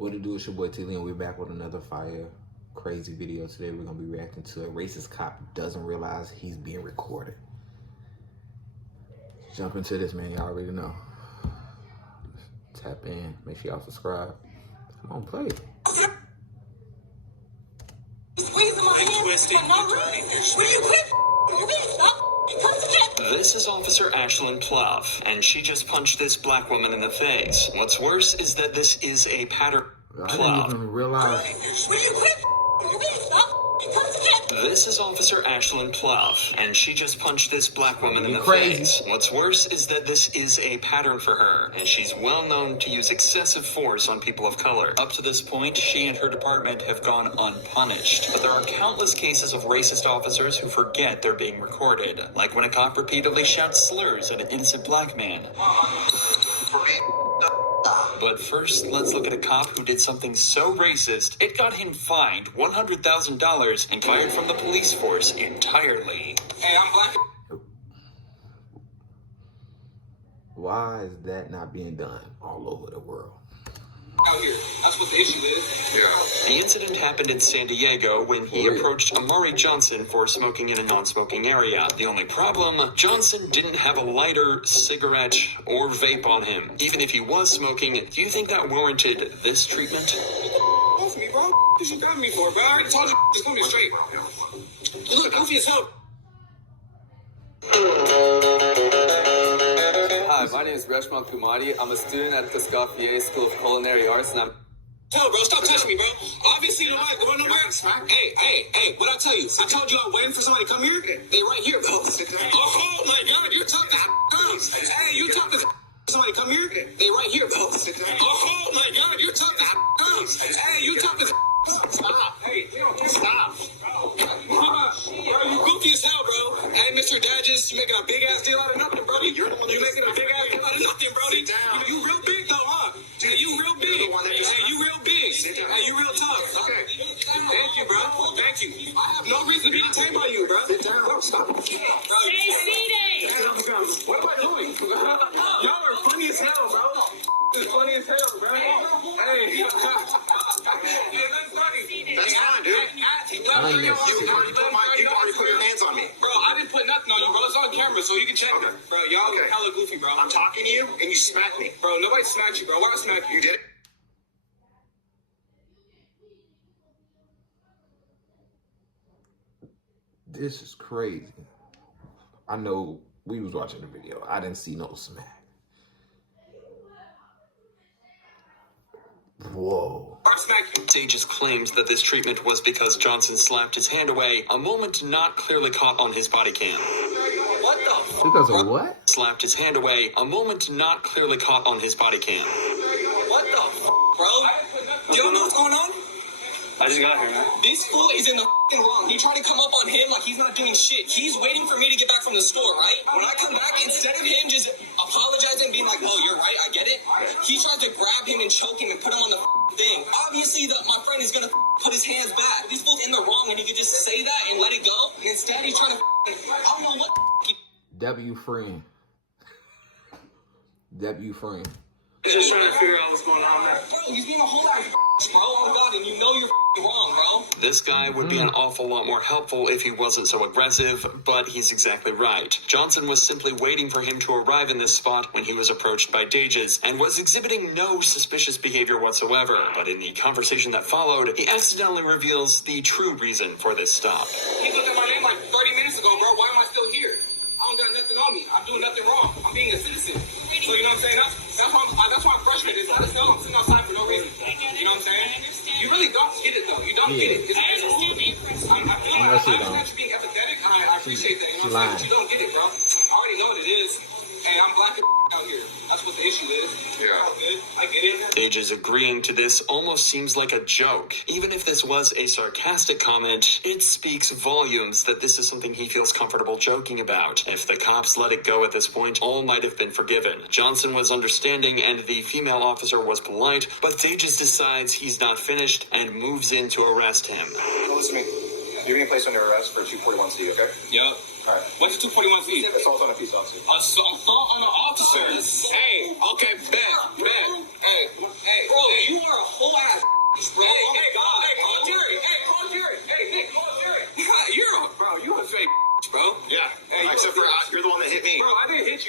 What it do? It's your boy T-Lee, and we're back with another fire crazy video. Today we're gonna be reacting to a racist cop who doesn't realize he's being recorded. Jump into this, man. Y'all already know. Tap in. Make sure y'all subscribe. Come on, play it. Squeezing my hands for no reason. Will you quit This is Officer Ashlyn Pluff, and she just punched this black woman in the face. What's worse is that this is a pattern. I didn't even realize. Will you quit This is Officer Ashlyn Pluff, and she just punched this black woman in the face. What's worse is that this is a pattern for her, and she's well known to use excessive force on people of color. Up to this point, she and her department have gone unpunished, but there are countless cases of racist officers who forget they're being recorded, like when a cop repeatedly shouts slurs at an innocent black man. But first, let's look at a cop who did something so racist, it got him fined $100,000 and fired from the police force entirely. Hey, I'm black. Why is that not being done all over the world? Out here. That's what the issue is. Yeah. The incident happened in San Diego when he approached Amari Johnson for smoking in a non-smoking area. The only problem, Johnson didn't have a lighter, cigarette, or vape on him. Even if he was smoking, do you think that warranted this treatment? Off me, bro. What you got me for, bro? I already told you. Just come here straight. You look goofy as hell. Hi, my name is Reshma Kumari. I'm a student at the Scoffier School of Culinary Arts, and I'm... Hell, bro, stop touching me, bro. Obviously, you don't like going nowhere. Hey, what I tell you? I told you I'm waiting for somebody to come here. They right here, bro. Oh, my God, you're tough as Hey, you tough as somebody come here. They right here, bro. Oh, my God, you're tough as Hey, you tough as Stop. Hey, stop. Bro, you goofy as hell, bro. Hey, Mr. Dadges, you making a big ass deal out of nothing, Brody. You making a big ass deal out of nothing, Brody. You real big though, huh? Hey, you real big. Hey, you real big. Hey, you real tough. Thank you, bro. Thank you. I have no reason to be detained by you, bro. Sit down. Bro, stop. Stay seated. What am I doing? Y'all are funny as hell, bro. It's funny as hell, bro. Hey. That's funny. That's fine, dude. You already put your hands on me. Bro, I didn't put nothing on you, bro. It's on camera, so you can check it. Bro, y'all look hella goofy, bro. I'm talking to you, and you smacked me. Bro, nobody smacked you, bro. Why I smack you? You did it. This is crazy. I know we was watching the video. I didn't see no smack. Whoa. Sages claimed that this treatment was because Johnson slapped his hand away, a moment not clearly caught on his body cam. What the f***? Because of what? Slapped his hand away, a moment not clearly caught on his body cam. What the f***, bro? You don't know what's going on? I just got here, man. This fool is in the f***ing wrong. He tried to come up on him like he's not doing shit. He's waiting for me to get back from the store, right? When I come back, instead of him just apologizing and being like, oh, you're right, I get it, he tries to grab him and choke him and put him on the thing. Obviously, my friend is gonna put his hands back. This fool's in the wrong and he could just say that and let it go. And instead, he's trying to I don't know what W friend. W friend. Just trying to figure out what's going on there. Bro, he's being a whole ass bro. Oh, God, and you know you're wrong, bro. This guy would be an awful lot more helpful if he wasn't so aggressive, but he's exactly right. Johnson was simply waiting for him to arrive in this spot when he was approached by Dages, and was exhibiting no suspicious behavior whatsoever. But in the conversation that followed, he accidentally reveals the true reason for this stop. He looked at my name like 30 minutes ago, bro. Why am I still here? I don't got nothing on me. I'm doing nothing wrong. I'm being a citizen. So you know what I'm saying? That's why I'm frustrated. It's not as though I'm sitting outside for no reason. You know what I'm saying? You really don't get it though. You don't get it. I understand being frustrated. I understand you being empathetic. I appreciate that. You know what I'm saying? But you don't get it, bro. I already know what it is. Hey, I'm black as out here. That's what the issue is. Yeah. I get it. Dages agreeing to this almost seems like a joke. Even if this was a sarcastic comment, it speaks volumes that this is something he feels comfortable joking about. If the cops let it go at this point, all might have been forgiven. Johnson was understanding and the female officer was polite, but Dages decides he's not finished and moves in to arrest him. Listen to me. You're being placed under arrest for 241C, okay? Yep. All right. What's 241C? Assault on a peace officer. Assault on an officer. Hey, okay, bet. Hey, bro, you are a whole ass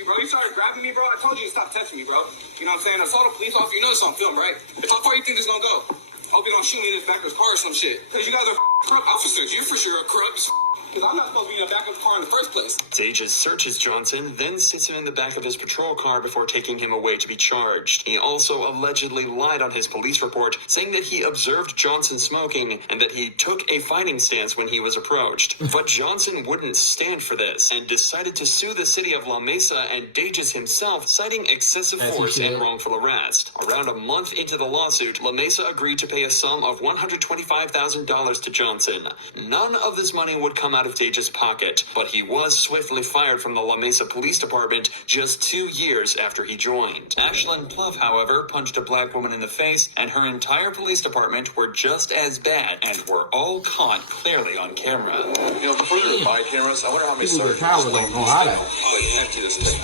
you, bro. You started grabbing me, bro. I told you to stop touching me, bro. You know what I'm saying? I saw the police officer. You know it's on film, right? How far you think this gonna go? Hope you don't shoot me in this back of his car or some shit. Because you guys are corrupt officers. You're for sure a corrupt. Because I'm not supposed to be in the back of the car in the first place. Dages searches Johnson, then sits him in the back of his patrol car before taking him away to be charged. He also allegedly lied on his police report, saying that he observed Johnson smoking and that he took a fighting stance when he was approached. But Johnson wouldn't stand for this and decided to sue the city of La Mesa and Dages himself, citing excessive force and wrongful arrest. Around a month into the lawsuit, La Mesa agreed to pay a sum of $125,000 to Johnson. None of this money would come out of Dages' pocket, but he was swiftly fired from the La Mesa Police Department just 2 years after he joined. Ashlyn Pluff, however, punched a black woman in the face, and her entire police department were just as bad and were all caught clearly on camera. You know, before there were body cameras, I wonder how many sergeants don't know how to empty this thing.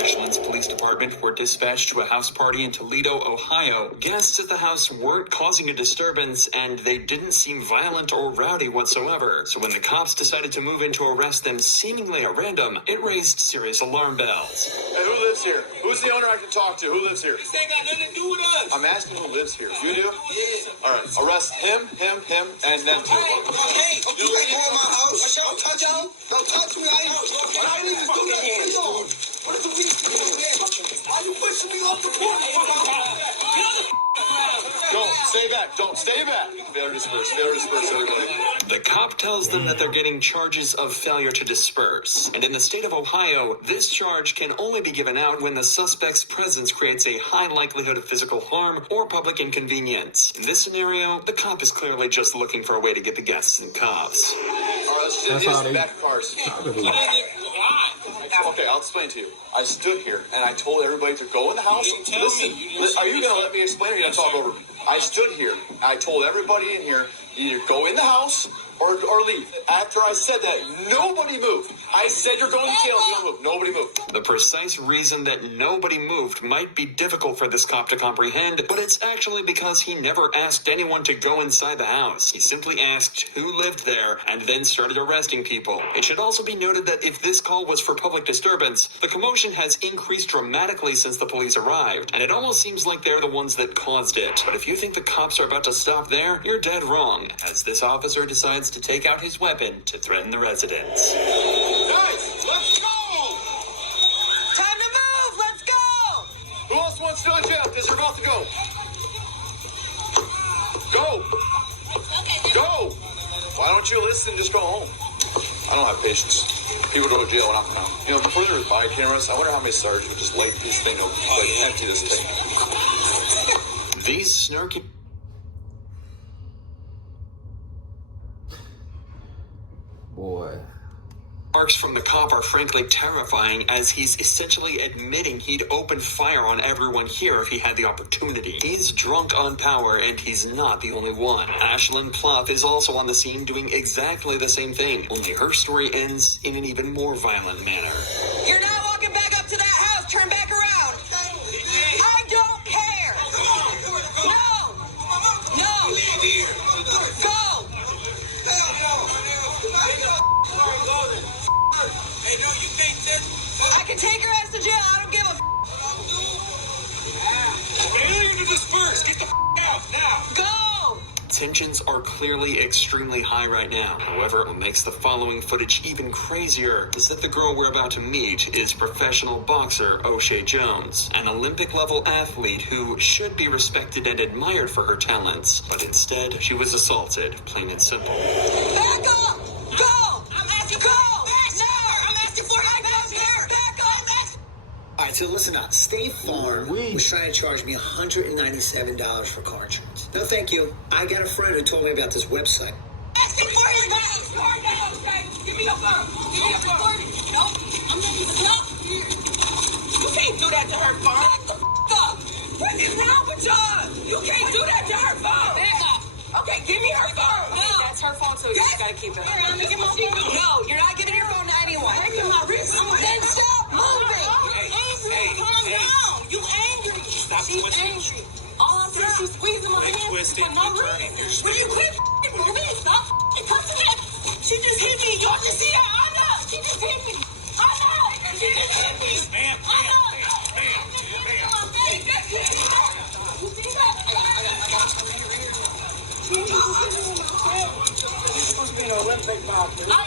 Ashland's police department were dispatched to a house party in Toledo, Ohio. Guests at the house weren't causing a disturbance, and they didn't seem violent or rowdy whatsoever. So when the cops decided to move in to arrest them seemingly at random, it raised serious alarm bells. Hey, who lives here? Who's the owner I can talk to? Who lives here? This ain't got nothing to do with us. I'm asking who lives here. You do? Yeah. All right, arrest him, and then two. Hey, you can't go in my house. Don't touch me. Don't touch me. I ain't even do nothing. What is the reason? Why you pushing me off the porch? Don't stay back. Don't stay back. Better disperse, everybody. The cop tells them that they're getting charges of failure to disperse. And in the state of Ohio, this charge can only be given out when the suspect's presence creates a high likelihood of physical harm or public inconvenience. In this scenario, the cop is clearly just looking for a way to get the guests in cuffs. All right, let's do this back of cars. Okay, I'll explain to you. I stood here and I told everybody to go in the house. Listen, are you going to let me explain or are you going to talk over me? I stood here. I told everybody in here, either go in the house or leave. After I said that, nobody moved. I said you're going to jail if you don't move. Nobody moved. The precise reason that nobody moved might be difficult for this cop to comprehend, but it's actually because he never asked anyone to go inside the house. He simply asked who lived there and then started arresting people. It should also be noted that if this call was for public disturbance, the commotion has increased dramatically since the police arrived, and it almost seems like they're the ones that caused it. But if you think the cops are about to stop there, you're dead wrong, as this officer decides to take out his weapon to threaten the residents. Guys, let's go! Time to move! Let's go! Who else wants to go to jail? Because they're about to go. Go! Go! Why don't you listen and just go home? I don't have patience. People go to jail when I'm around. You know, before there were body cameras, I wonder how many sergeants would just light this thing up, empty this thing. These snarky... Boy. Remarks from the cop are frankly terrifying, as he's essentially admitting he'd open fire on everyone here if he had the opportunity. He's drunk on power, and he's not the only one. Ashlyn Pluff is also on the scene doing exactly the same thing, only her story ends in an even more violent manner. You're not walking back up to that house. Turn back around. I don't care. No. Go. Hey, no, you can't touch. I can take her ass to jail. I don't give a Failure to disperse. Get the out now. Go. Tensions are clearly extremely high right now. However, what makes the following footage even crazier is that the girl we're about to meet is professional boxer O'Shea Jones, an Olympic-level athlete who should be respected and admired for her talents, but instead she was assaulted, plain and simple. Back up. Go. I'm asking. Go. I'm asking for it. Back up. All right, so listen up. State Farm was trying to charge me $197 for car insurance. No, thank you. I got a friend who told me about this website. Asking for his back. Give me your phone. No, I'm not even. No. You can't do that to her phone. Back the up. What is wrong with y'all? You can't do that to her phone. Back up. Okay, give me her phone. No. That's her phone, so you just gotta keep it. Here, let me get my phone. No, you're not giving your phone to anyone. My wrist. Then stop moving. Calm down. You angry. Stop She's twisting. angry. All I'm doing is squeezing my hand twisting for no and turning reason. your Will you quit moving? Stop touching it. She just hit me. Y'all just see her. I know. She just hit me. I know. I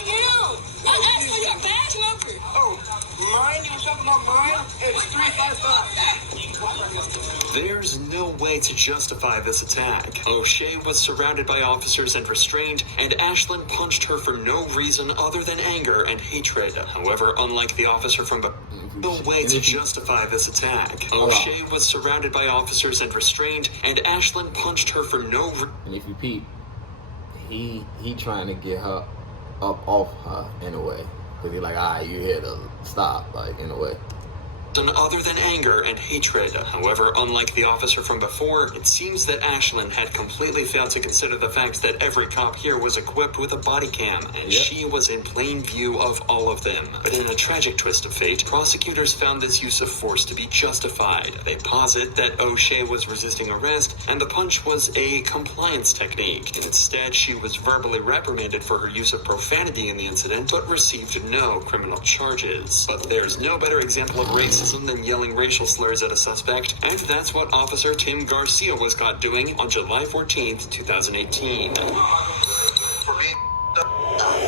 am. I asked for your badge number. Oh, mine? You were talking about mine? It's 355. There's no way to justify this attack. O'Shea was surrounded by officers and restrained, and Ashlyn punched her for no reason other than anger and hatred. However, unlike the officer from no way to justify this attack. O'Shea was surrounded by officers and restrained, and Ashlyn punched her for no reason. And if you peep, he trying to get her up off her in a way. Because he's like, alright, you here to stop, like, in a way. Other than anger and hatred. However, unlike the officer from before, it seems that Ashlyn had completely failed to consider the fact that every cop here was equipped with a body cam, and she was in plain view of all of them. But in a tragic twist of fate, prosecutors found this use of force to be justified. They posit that O'Shea was resisting arrest, and the punch was a compliance technique. Instead, she was verbally reprimanded for her use of profanity in the incident, but received no criminal charges. But there's no better example of racism than yelling racial slurs at a suspect, and that's what Officer Tim Garcia was caught doing on July 14th, 2018.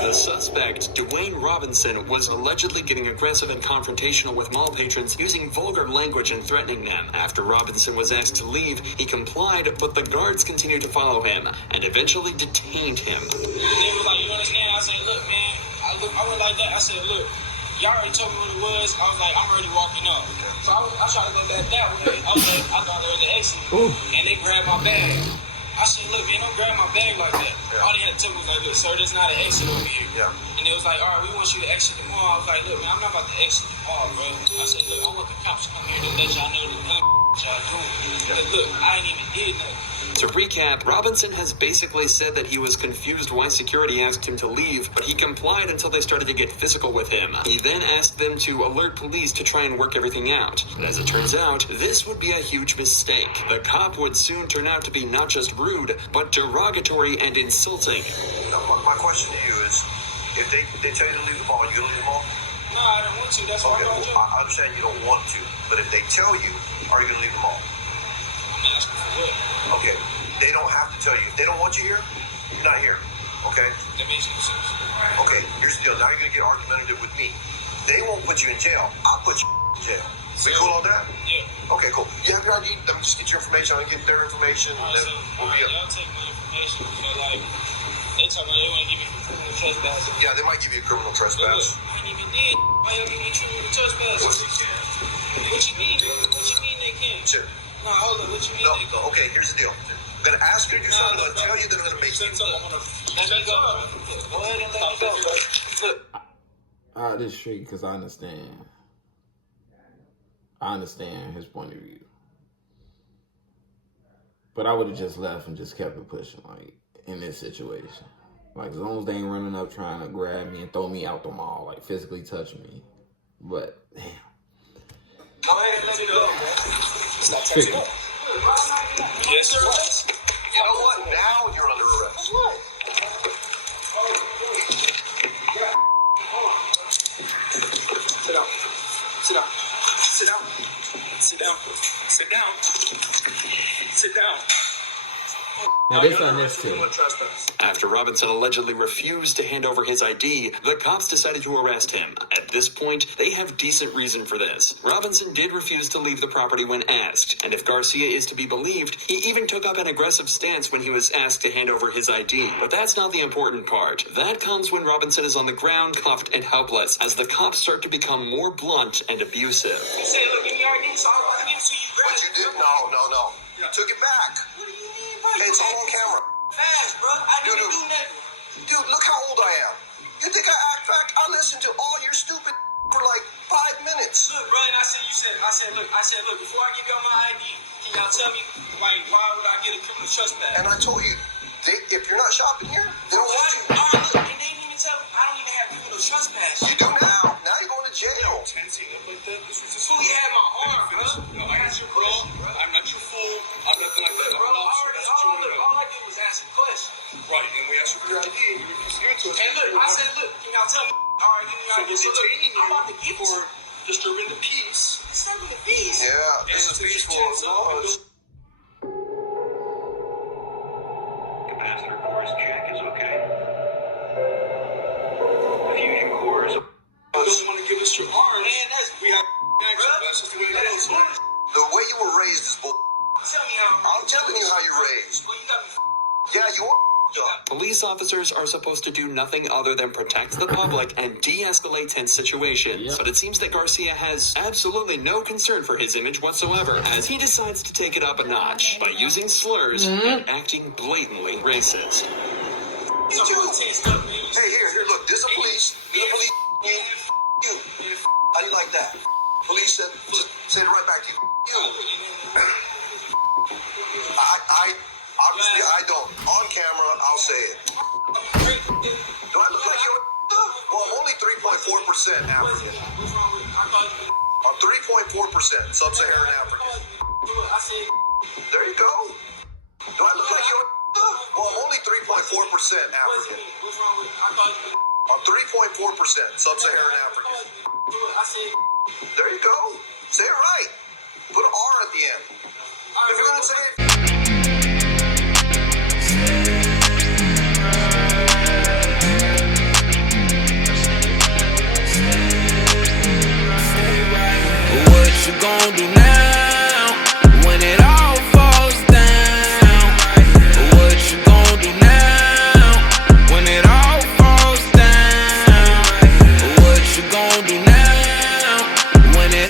The suspect, Dwayne Robinson, was allegedly getting aggressive and confrontational with mall patrons, using vulgar language and threatening them. After Robinson was asked to leave, he complied, but the guards continued to follow him and eventually detained him. They were like, you understand? I said, look, man, I went like that. I said, look, y'all already told me what it was. I was like, I'm already walking up. So I tried to go back that way. I thought there was an exit. And they grabbed my bag. I said, look, man, don't grab my bag like that. All they had to tell me was like, look, sir, there's not an exit over here. And they was like, all right, we want you to exit the mall. I was like, look, man, I'm not about to exit the mall, bro. I said, look, I want the cops to come here to let y'all know the y'all doing. Because, look, I ain't even did nothing. To recap, Robinson has basically said that he was confused why security asked him to leave, but he complied until they started to get physical with him. He then asked them to alert police to try and work everything out. But as it turns out, this would be a huge mistake. The cop would soon turn out to be not just rude, but derogatory and insulting. My question to you is, if they tell you to leave the mall, you gonna leave the mall? No, I don't want to. That's why I'm going. I understand you don't want to, but if they tell you, are you gonna leave the mall? I'm asking for what? Okay, they don't have to tell you. If they don't want you here, you're not here. Okay? That makes no sense. Okay, here's the deal. Now you're gonna get argumentative with me. They won't put you in jail. I'll put you in jail. We cool on that? Yeah. Okay, cool. You have your ID. Let me just get your information. I'll get their information. All right, And then so, we'll be up. y'all take my information. So, like, they talking about they want to give me criminal trespass. Yeah, they might give you a criminal Look, trespass. I ain't even did. Why y'all give me criminal trespass? What they can. What you mean? What you mean they can't? Sure. No, hold up. What you mean they can't? Okay, here's the deal. I'm gonna ask you to do something. I'm gonna tell you that I'm gonna make you. Let me go. Go ahead and let me go, bro. Look. Alright, this straight because I understand. I understand his point of view. But I would have just left and just kept it pushing, like, in this situation. Like, as long as they ain't running up trying to grab me and throw me out the mall, like, physically touch me. But, damn. Go ahead and let me go, bro. Stop texting. Yes, sir. You know what? Now you're under arrest. What? Sit down. Sit down. Sit down. Sit down. Sit down. Sit down. Now, this unnecessary. After Robinson allegedly refused to hand over his ID, the cops decided to arrest him. At this point, they have decent reason for this. Robinson did refuse to leave the property when asked, and if Garcia is to be believed, he even took up an aggressive stance when he was asked to hand over his ID. But that's not the important part. That comes when Robinson is on the ground, cuffed and helpless, as the cops start to become more blunt and abusive. You say, look, give me your ID, so I want to give it to you. What you did? No. You took it back. What do you mean, bro? Hey, it's all on camera. Fast, bro. I didn't do nothing. Dude, look how old I am. You think I act back? I listened to all your stupid for like 5 minutes. Look, bro, and I said, look, before I give y'all my ID, can y'all tell me, like, why would I get a criminal trespass? And I told you, if you're not shopping here, they don't want you. All right, look, and they didn't even tell me, I don't even have criminal trespass. You do now. Now you're going to jail. Who you had my arm, bro? No, I answered your question. I'm not your fool. I'm nothing like that. Bro, all I did was ask a question. Right, and we asked you for your ID, and you refused to give it to us. And look, I said, look, can y'all tell me? All right, give me your ID. So look, I'm about to give it to you. disturbing the peace. Disturbing the peace. Yeah, this is peaceful. Capacitor cores check is okay. Fusion cores. You don't want to give us your arms. Man, that's We have action. That's just the way it is. The way you were raised is bull. Tell me how. I'm telling you how you're raised. Well, you got me. Yeah, you are up. Police officers are supposed to do nothing other than protect the public and de-escalate tense situations. Yep. But it seems that Garcia has absolutely no concern for his image whatsoever, as he decides to take it up a notch by using slurs and acting blatantly racist. Hey, here, look, this is a police. This is a police. You. How do you like that? Police said, just said it right back to you. You. Obviously, I don't. On camera, I'll say it. Do I look like you? Well, I'm only 3.4% African. I'm 3.4% Sub-Saharan African. There you go. Do I look like you? Well, I'm only 3.4% African. I'm 3.4% Sub-Saharan African. There you go. Say it right. Put an R at the end. If you're going to say it. What you gon' do